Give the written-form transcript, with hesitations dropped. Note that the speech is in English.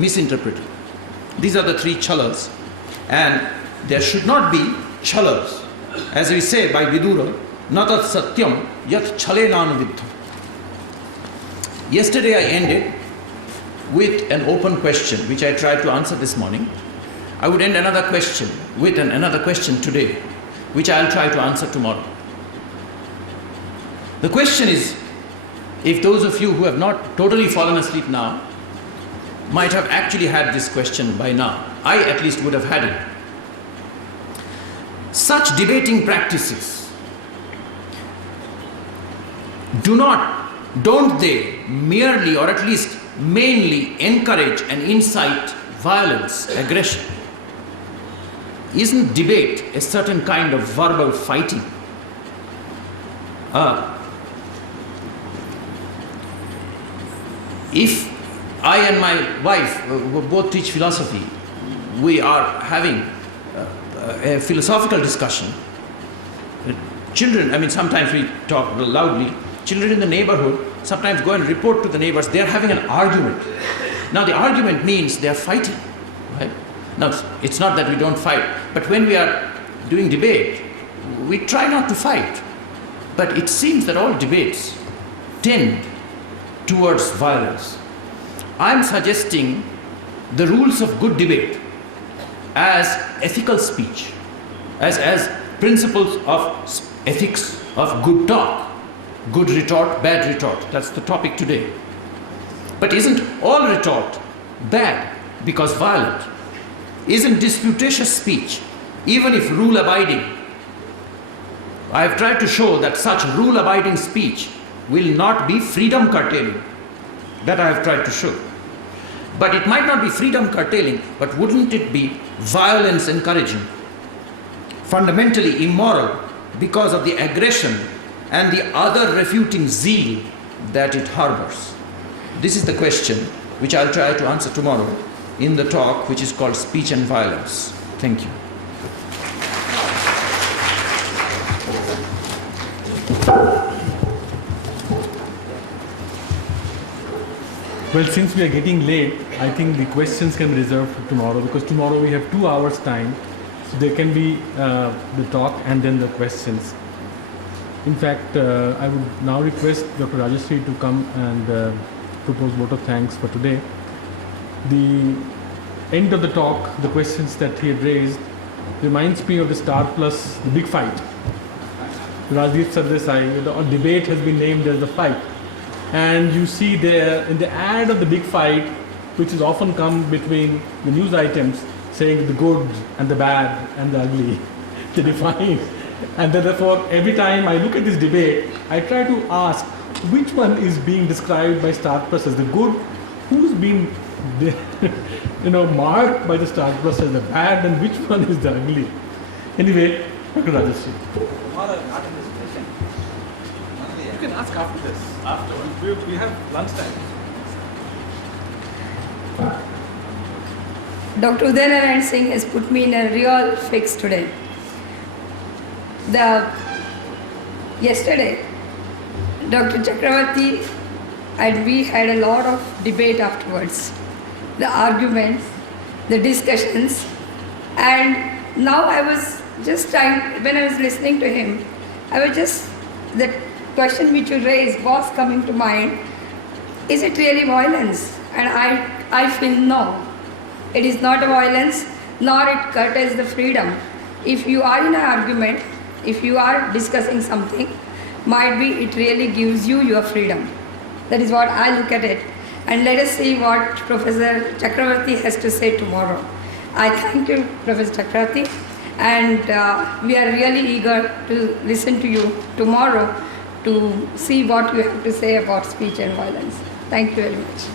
misinterpreted. These are the three chalas, and there should not be chalas. As we say by Vidura, natat satyam yat chalenan vidham. Yesterday I ended with an open question, which I tried to answer this morning. I would end another question with another question today, which I'll try to answer tomorrow. The question is, if those of you who have not totally fallen asleep now might have actually had this question by now, I at least would have had it. Such debating practices, don't they merely or at least mainly encourage and incite violence, aggression? Isn't debate a certain kind of verbal fighting? If I and my wife both teach philosophy, we are having a philosophical discussion. Children, sometimes we talk loudly. Children in the neighborhood sometimes go and report to the neighbors they are having an argument. Now the argument means they are fighting, right? Now it's not that we don't fight, but when we are doing debate, we try not to fight. But it seems that all debates tend towards violence. I am suggesting the rules of good debate as ethical speech, as principles of ethics, of good talk, good retort, bad retort. That's the topic today. But isn't all retort bad because violent? Isn't disputatious speech, even if rule-abiding? I have tried to show that such rule-abiding speech will not be freedom curtailing. That I have tried to show. But it might not be freedom curtailing, but wouldn't it be violence encouraging? Fundamentally immoral because of the aggression and the other refuting zeal that it harbors. This is the question which I'll try to answer tomorrow in the talk which is called Speech and Violence. Thank you. Well, since we are getting late, I think the questions can be reserved for tomorrow, because tomorrow we have 2 hours time. So there can be the talk and then the questions. In fact, I would now request Dr. Rajeshri to come and propose vote of thanks for today. The end of the talk, the questions that he had raised, reminds me of the Star Plus, the big fight. Rajdeep Sardesai, the debate has been named as the fight. And you see there in the ad of the big fight, which is often come between the news items, saying the good and the bad and the ugly, they define. And therefore, every time I look at this debate, I try to ask which one is being described by Star Plus as the good, who's been marked by the Star Plus as the bad, and which one is the ugly. Anyway, Dr. Rajeshri. Tomorrow, not in this session. You can ask after this. Afterwards. We have lunchtime. Dr. Udaya Singh has put me in a real fix today. Yesterday, Dr. Chakraborty and we had a lot of debate afterwards. The arguments, the discussions, and now I was just trying, when I was listening to him, the question which you raised was coming to mind. Is it really violence? And I feel no. It is not a violence, nor it curtails the freedom. If you are in an argument, if you are discussing something, might be it really gives you your freedom. That is what I look at it. And let us see what Professor Chakraborty has to say tomorrow. I thank you, Professor Chakraborty, and we are really eager to listen to you tomorrow to see what you have to say about speech and violence. Thank you very much.